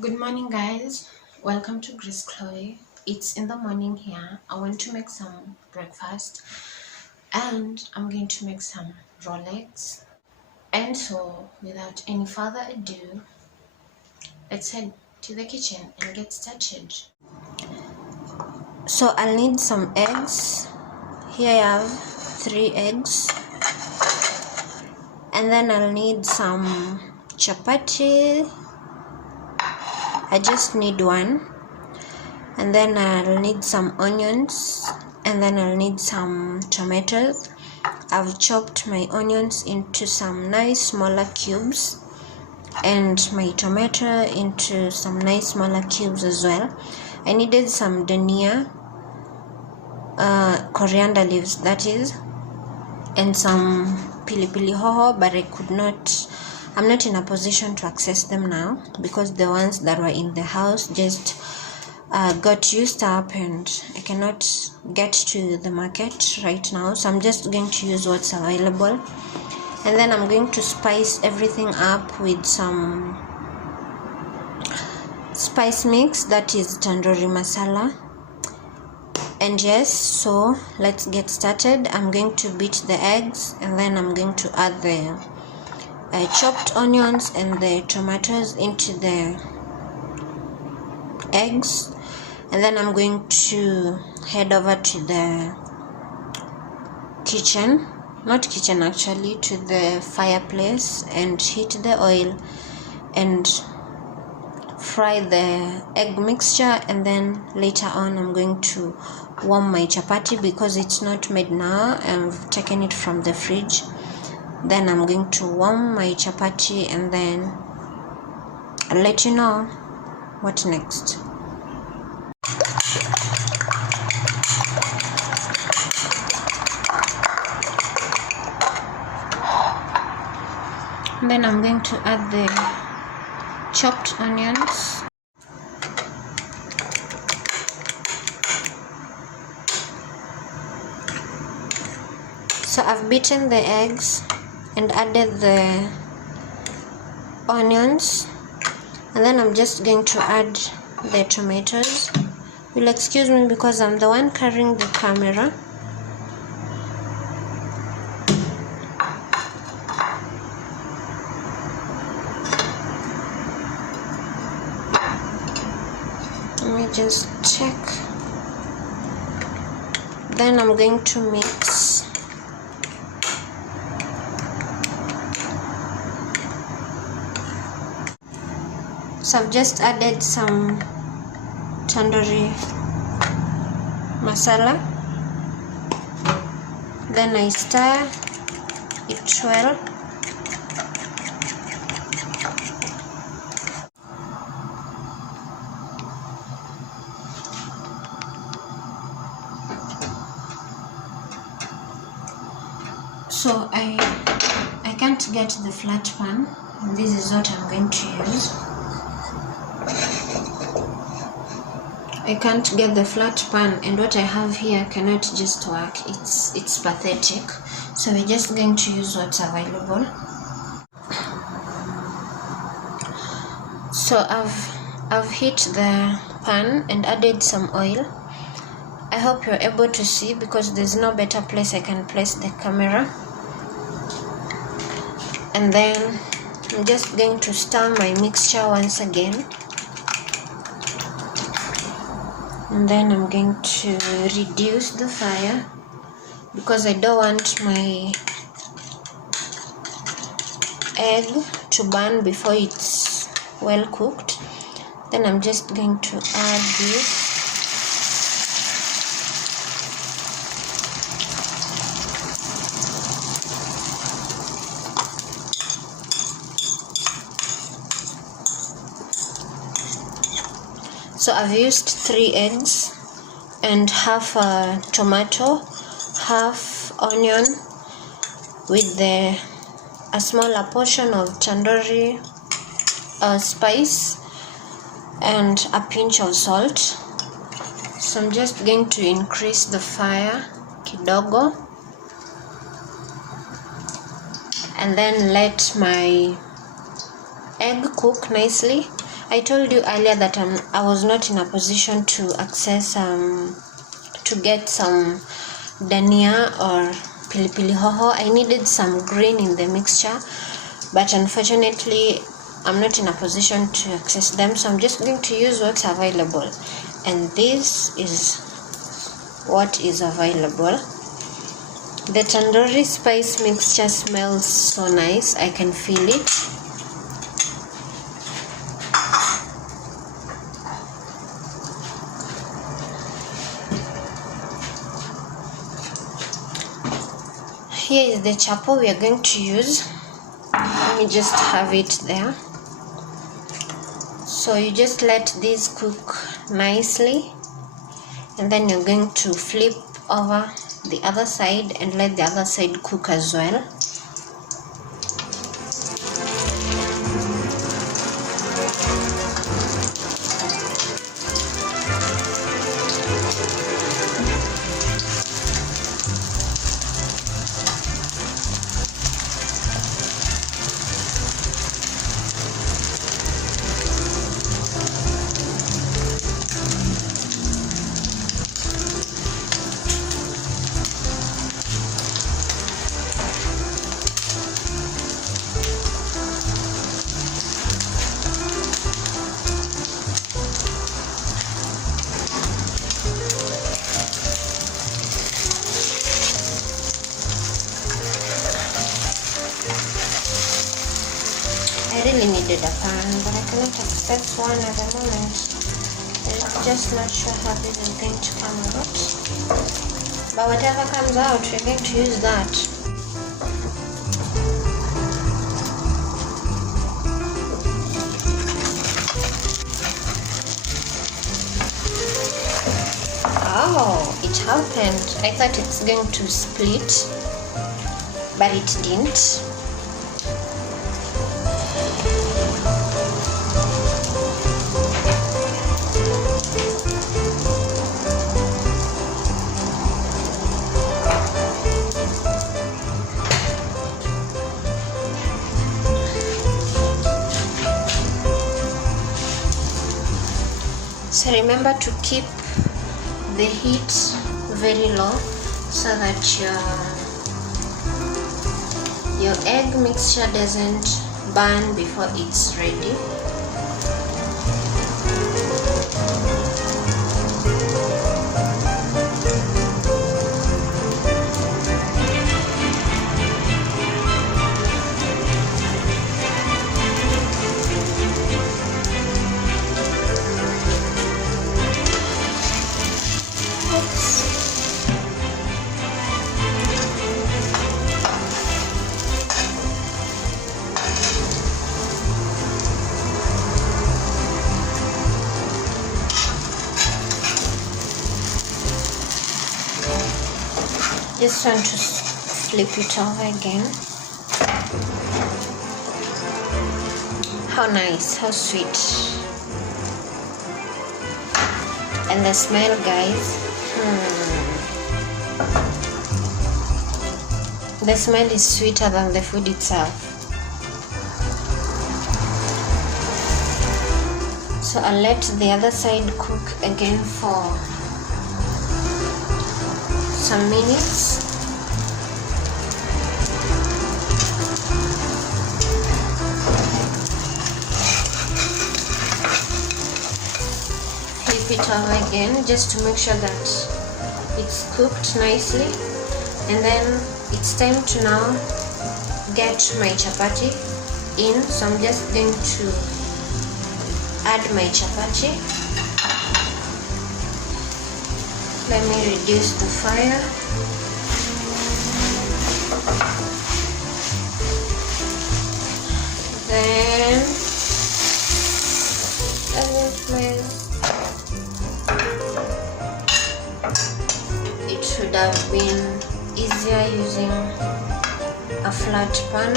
Good morning, guys. Welcome to Grace Chloe. It's in the morning here. I want to make some breakfast and I'm going to make some rolex. And so, without any further ado, let's head to the kitchen and get started. So, I'll need some eggs. Here I have 3 eggs. And then I'll need some chapati. I just need one. And then I'll need some onions, and then I'll need some tomatoes. I've chopped my onions into some nice smaller cubes and my tomato into some nice smaller cubes as well. I needed some dhania, coriander leaves that is, and some pili hoho, but I'm not in a position to access them now because the ones that were in the house just got used up and I cannot get to the market right now, so I'm just going to use what's available. And then I'm going to spice everything up with some spice mix, that is tandoori masala. And yes, so let's get started. I'm going to beat the eggs and then I'm going to add the chopped onions and the tomatoes into the eggs, and then I'm going to head over to the kitchen, to the fireplace, and heat the oil and fry the egg mixture. And then later on I'm going to warm my chapati because it's not made now. I've taken it from the fridge. Then I'm going to warm my chapati and then I'll let you know what next. Then I'm going to add the chopped onions. So I've beaten the eggs and added the onions, and then I'm just going to add the tomatoes. You'll excuse me because I'm the one carrying the camera. Let me just check. Then I'm going to mix. So I've just added some tandoori masala. Then I stir it well. So I can't get the flat pan, and this is what I'm going to use. I can't get the flat pan, and what I have here cannot just work. It's pathetic. So we're just going to use what's available. So I've heat the pan and added some oil. I hope you're able to see because there's no better place I can place the camera. And then I'm just going to stir my mixture once again. And then I'm going to reduce the fire because I don't want my egg to burn before it's well cooked. Then I'm just going to add this. So I've used 3 eggs and half a tomato, half onion, with a smaller portion of tandoori spice and a pinch of salt. So I'm just going to increase the fire kidogo and then let my egg cook nicely. I told you earlier that I was not in a position to access to get some dania or pilipili hoho. I needed some green in the mixture, but unfortunately I'm not in a position to access them, so I'm just going to use what's available, and this is what is available. The tandoori spice mixture smells so nice, I can feel it. Here is the chapo we are going to use. Let me just have it there. So you just let this cook nicely, and then you're going to flip over the other side and let the other side cook as well. I really needed a pan, but I cannot access one at the moment. I'm just not sure how this is going to come out. But whatever comes out, we're going to use that. Oh, it happened. I thought it's going to split, but it didn't. So remember to keep the heat very low so that your egg mixture doesn't burn before it's ready. Just want to flip it over again. How nice, how sweet. And the smell, guys. The smell is sweeter than the food itself. So I'll let the other side cook again for some minutes. Flip it over again just to make sure that it's cooked nicely, and then it's time to now get my chapati in. So I'm just going to add my chapati. Let me reduce the fire. Then it should have been easier using a flat pan,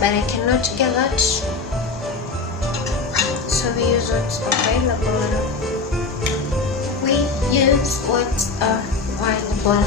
but I cannot get that, so we use what's available. Use what's available.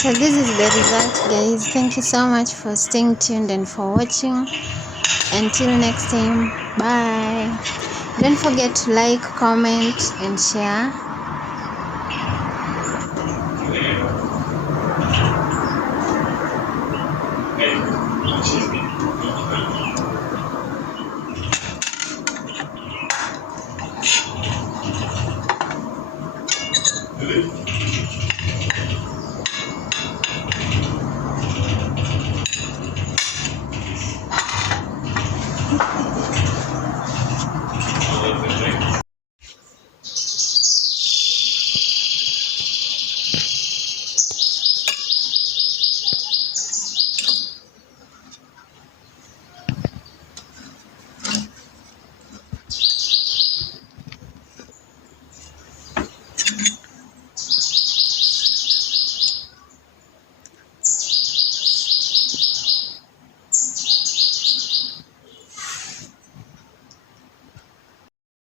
So this is the result, guys. Thank you so much for staying tuned and for watching. Until next time, bye. Don't forget to like, comment and share. Really?